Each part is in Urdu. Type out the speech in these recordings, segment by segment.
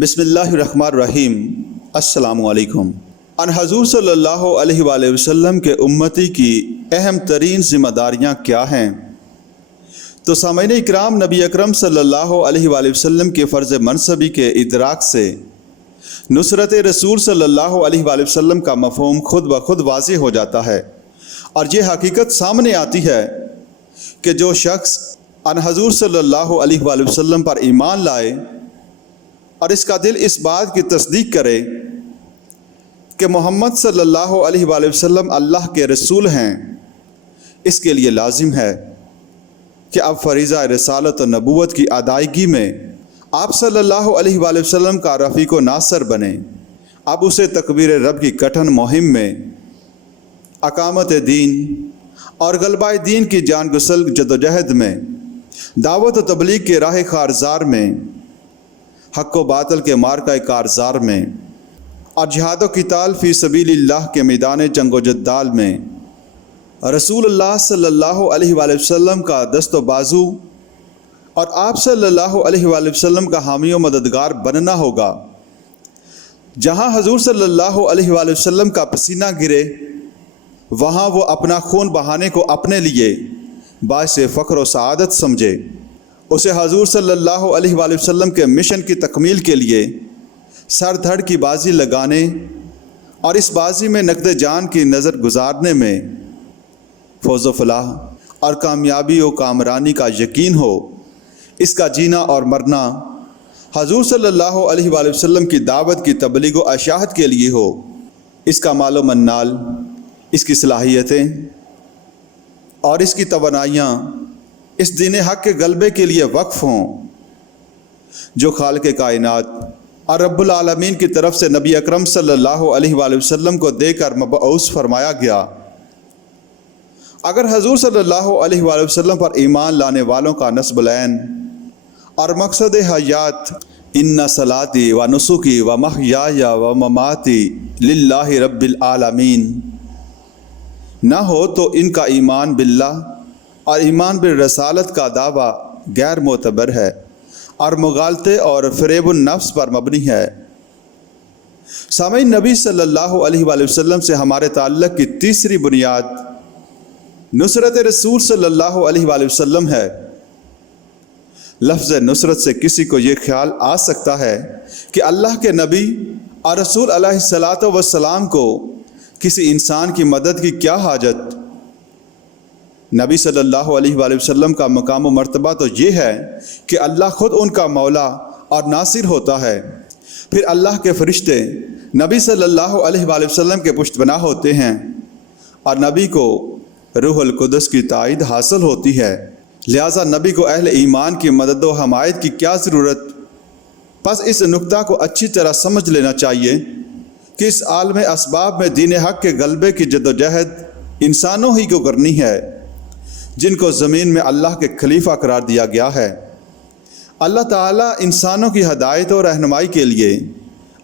بسم اللہ الرحمن الرحیم۔ السلام علیکم۔ ان حضور صلی اللہ علیہ وآلہ وسلم کے امتی کی اہم ترین ذمہ داریاں کیا ہیں؟ تو سامعین اکرام، نبی اکرم صلی اللہ علیہ وآلہ وسلم کے فرض منصبی کے ادراک سے نصرت رسول صلی اللہ علیہ وآلہ وسلم کا مفہوم خود بخود واضح ہو جاتا ہے، اور یہ حقیقت سامنے آتی ہے کہ جو شخص ان حضور صلی اللہ علیہ وآلہ وسلم پر ایمان لائے اور اس کا دل اس بات کی تصدیق کرے کہ محمد صلی اللہ علیہ وآلہ وسلم اللہ کے رسول ہیں، اس کے لیے لازم ہے کہ اب فریضہ رسالت و نبوت کی ادائیگی میں آپ صلی اللہ علیہ وآلہ وسلم کا رفیق و ناصر بنے۔ اب اسے تکبیر رب کی کٹھن مہم میں، اقامت دین اور غلبہ دین کی جان گسل جدوجہد میں، دعوت و تبلیغ کے راہ کارزار میں، حق و باطل کے مارکہ کارزار میں، اور جہاد و قتال فی سبیل اللہ کے میدان جنگ و جدال میں رسول اللہ صلی اللہ علیہ وآلہ وسلم کا دست و بازو اور آپ صلی اللہ علیہ وآلہ وسلم کا حامی و مددگار بننا ہوگا۔ جہاں حضور صلی اللہ علیہ وآلہ وسلم کا پسینہ گرے، وہاں وہ اپنا خون بہانے کو اپنے لیے باعث فخر و سعادت سمجھے، اسے حضور صلی اللہ علیہ وآلہ وسلم کے مشن کی تکمیل کے لیے سر دھڑ کی بازی لگانے اور اس بازی میں نقد جان کی نظر گزارنے میں فوز و فلاح اور کامیابی و کامرانی کا یقین ہو، اس کا جینا اور مرنا حضور صلی اللہ علیہ وآلہ وسلم کی دعوت کی تبلیغ و اشاعت کے لیے ہو، اس کا مال و منال، اس کی صلاحیتیں اور اس کی توانائیاں اس دین حق کے غلبے کے لیے وقف ہوں، جو خالق کائنات اور رب العالمین کی طرف سے نبی اکرم صلی اللہ علیہ وآلہ وسلم کو دے کر مبعوث فرمایا گیا۔ اگر حضور صلی اللہ علیہ وآلہ وسلم پر ایمان لانے والوں کا نصب العین اور مقصد حیات ان صلاتی و نسکی و محیای و مماتی للہ رب العالمین نہ ہو تو ان کا ایمان باللہ اور ایمان بالرسالت کا دعویٰ غیر معتبر ہے اور مغالطے اور فریب النفس پر مبنی ہے۔ سامعین، نبی صلی اللہ علیہ وآلہ وسلم سے ہمارے تعلق کی تیسری بنیاد نصرت رسول صلی اللہ علیہ وآلہ وسلم ہے۔ لفظ نصرت سے کسی کو یہ خیال آ سکتا ہے کہ اللہ کے نبی اور رسول علیہ الصلاۃ والسلام کو کسی انسان کی مدد کی کیا حاجت؟ نبی صلی اللہ علیہ وآلہ وسلم کا مقام و مرتبہ تو یہ ہے کہ اللہ خود ان کا مولا اور ناصر ہوتا ہے، پھر اللہ کے فرشتے نبی صلی اللہ علیہ وآلہ وسلم کے پشت پناہ ہوتے ہیں، اور نبی کو روح القدس کی تائید حاصل ہوتی ہے۔ لہٰذا نبی کو اہل ایمان کی مدد و حمایت کی کیا ضرورت؟ پس اس نکتہ کو اچھی طرح سمجھ لینا چاہیے کہ اس عالم اسباب میں دین حق کے غلبے کی جدوجہد انسانوں ہی کو کرنی ہے، جن کو زمین میں اللہ کے خلیفہ قرار دیا گیا ہے۔ اللہ تعالیٰ انسانوں کی ہدایت و رہنمائی کے لیے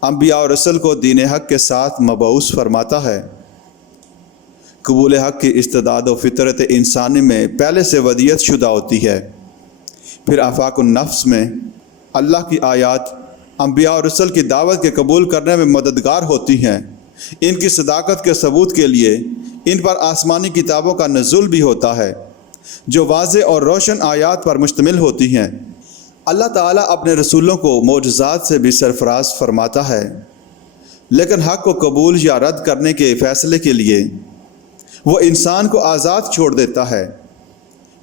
انبیاء اور رسل کو دین حق کے ساتھ مبعوث فرماتا ہے۔ قبول حق کی استعداد و فطرت انسانی میں پہلے سے ودیت شدہ ہوتی ہے، پھر آفاق النفس میں اللہ کی آیات انبیاء اور رسل کی دعوت کے قبول کرنے میں مددگار ہوتی ہیں۔ ان کی صداقت کے ثبوت کے لیے ان پر آسمانی کتابوں کا نزول بھی ہوتا ہے، جو واضح اور روشن آیات پر مشتمل ہوتی ہیں۔ اللہ تعالیٰ اپنے رسولوں کو معجزات سے بھی سرفراز فرماتا ہے، لیکن حق کو قبول یا رد کرنے کے فیصلے کے لیے وہ انسان کو آزاد چھوڑ دیتا ہے۔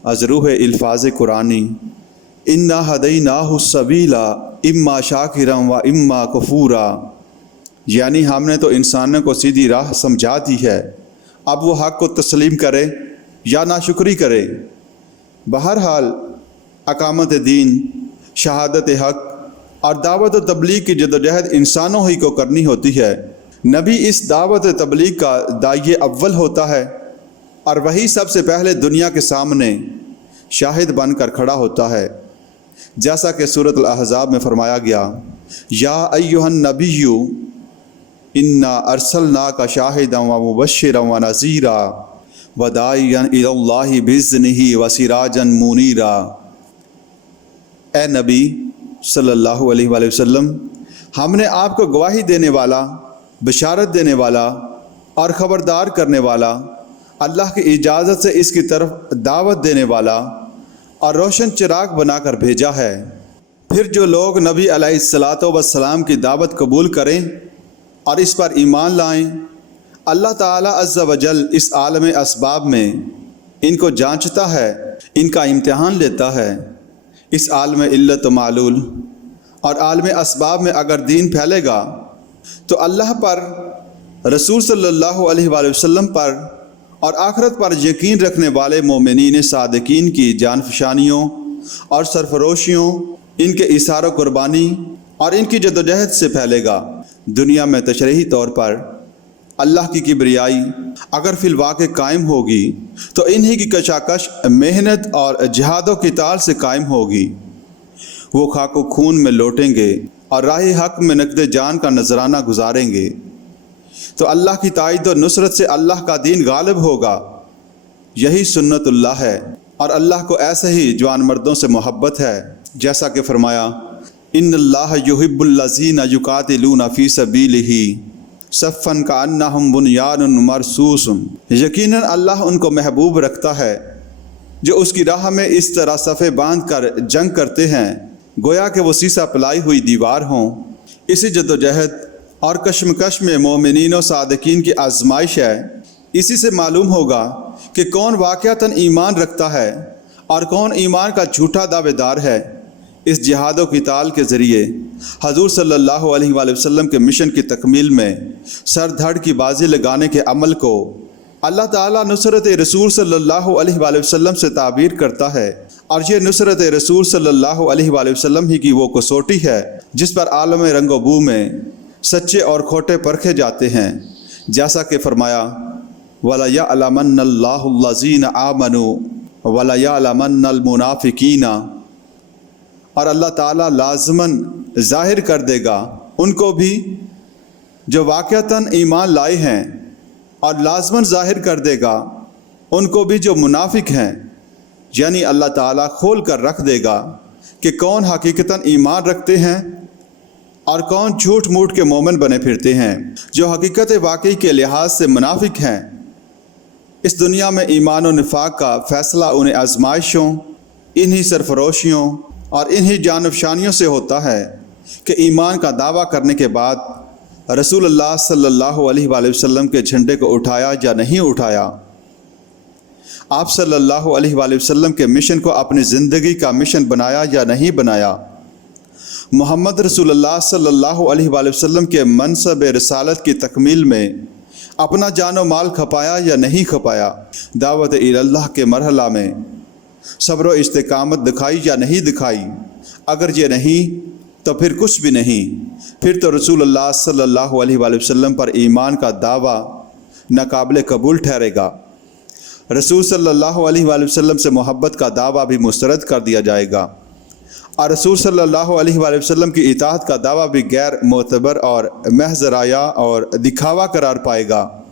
از روح الفاظ قرآنی انا ہدیناہ السبیل اما شاکرا و اما کفورا، یعنی ہم نے تو انسانوں کو سیدھی راہ سمجھا دی ہے، اب وہ حق کو تسلیم کرے یا ناشکری کرے۔ بہرحال اقامت دین، شہادت حق اور دعوت و تبلیغ کی جدوجہد انسانوں ہی کو کرنی ہوتی ہے۔ نبی اس دعوت و تبلیغ کا داعی اول ہوتا ہے، اور وہی سب سے پہلے دنیا کے سامنے شاہد بن کر کھڑا ہوتا ہے، جیسا کہ سورۃ الاحزاب میں فرمایا گیا، یا ایھا النبی انا ارسلناک شاہدا و مبشرا و نذیرا وداعیا الی اللہ باذنہ و سراجا منیرا۔ اے نبی صلی اللہ علیہ وآلہ وسلم، ہم نے آپ کو گواہی دینے والا، بشارت دینے والا اور خبردار کرنے والا، اللہ کی اجازت سے اس کی طرف دعوت دینے والا اور روشن چراغ بنا کر بھیجا ہے۔ پھر جو لوگ نبی علیہ الصلاۃ والسلام کی دعوت قبول کریں اور اس پر ایمان لائیں، اللہ تعالیٰ عز و جل اس عالم اسباب میں ان کو جانچتا ہے، ان کا امتحان لیتا ہے۔ اس عالم علت و معلول اور عالم اسباب میں اگر دین پھیلے گا تو اللہ پر، رسول صلی اللہ علیہ وآلہ وسلم پر اور آخرت پر یقین رکھنے والے مومنین صادقین کی جان فشانیوں اور سرفروشیوں، ان کے ایثار و قربانی اور ان کی جدوجہد سے پھیلے گا۔ دنیا میں تشریحی طور پر اللہ کی کبریائی اگر فی الواقع قائم ہوگی تو انہی کی کشاکش، محنت اور جہاد و قتال سے قائم ہوگی۔ وہ خاک و خون میں لوٹیں گے اور راہ حق میں نقد جان کا نذرانہ گزاریں گے، تو اللہ کی تائید و نصرت سے اللہ کا دین غالب ہوگا۔ یہی سنت اللہ ہے، اور اللہ کو ایسے ہی جوان مردوں سے محبت ہے، جیسا کہ فرمایا ان اللہ یحب الذین یقاتلون فی سبیلہ صفا کأنہم بنیان مرصوص۔ یقیناً اللہ ان کو محبوب رکھتا ہے جو اس کی راہ میں اس طرح صفے باندھ کر جنگ کرتے ہیں گویا کہ وہ سیسا پلائی ہوئی دیوار ہوں۔ اسی جدوجہد اور کشمکش میں مومنین و صادقین کی آزمائش ہے۔ اسی سے معلوم ہوگا کہ کون واقعتاً ایمان رکھتا ہے اور کون ایمان کا جھوٹا دعوے دار ہے۔ اس جہاد و قتال کے ذریعے حضور صلی اللہ علیہ وآلہ وسلم کے مشن کی تکمیل میں سر دھڑ کی بازی لگانے کے عمل کو اللہ تعالیٰ نصرت رسول صلی اللہ علیہ وآلہ وسلم سے تعبیر کرتا ہے، اور یہ نصرت رسول صلی اللہ علیہ وآلہ وسلم ہی کی وہ کسوٹی ہے جس پر عالم رنگ و بو میں سچے اور کھوٹے پرکھے جاتے ہیں، جیسا کہ فرمایا وَلَيَعْلَمَنَّ اللَّهُ الَّذِينَ آمَنُوا وَلَيَعْلَمَنَّ الْمُنَافِقِينَ، اور اللہ تعالیٰ لازماً ظاہر کر دے گا ان کو بھی جو واقعتاً ایمان لائے ہیں، اور لازماً ظاہر کر دے گا ان کو بھی جو منافق ہیں، یعنی اللہ تعالیٰ کھول کر رکھ دے گا کہ کون حقیقتاً ایمان رکھتے ہیں اور کون جھوٹ موٹ کے مومن بنے پھرتے ہیں، جو حقیقت واقعی کے لحاظ سے منافق ہیں۔ اس دنیا میں ایمان و نفاق کا فیصلہ انہیں آزمائشوں، انہی سرفروشیوں اور انہی جانفشانیوں سے ہوتا ہے کہ ایمان کا دعویٰ کرنے کے بعد رسول اللہ صلی اللہ علیہ وآلہ وسلم کے جھنڈے کو اٹھایا یا نہیں اٹھایا، آپ صلی اللہ علیہ وآلہ وسلم کے مشن کو اپنی زندگی کا مشن بنایا یا نہیں بنایا، محمد رسول اللہ صلی اللہ علیہ وآلہ وسلم کے منصب رسالت کی تکمیل میں اپنا جان و مال کھپایا یا نہیں کھپایا، دعوت اللہ کے مرحلہ میں صبر و استقامت دکھائی یا نہیں دکھائی۔ اگر یہ نہیں تو پھر کچھ بھی نہیں، پھر تو رسول اللہ صلی اللہ علیہ وآلہ وسلم پر ایمان کا دعویٰ ناقابل قبول ٹھہرے گا۔ رسول صلی اللہ علیہ وآلہ وسلم سے محبت کا دعویٰ بھی مسترد کر دیا جائے گا، اور رسول صلی اللہ علیہ وآلہ وسلم کی اطاعت کا دعویٰ بھی غیر معتبر اور محض ریا اور دکھاوا قرار پائے گا۔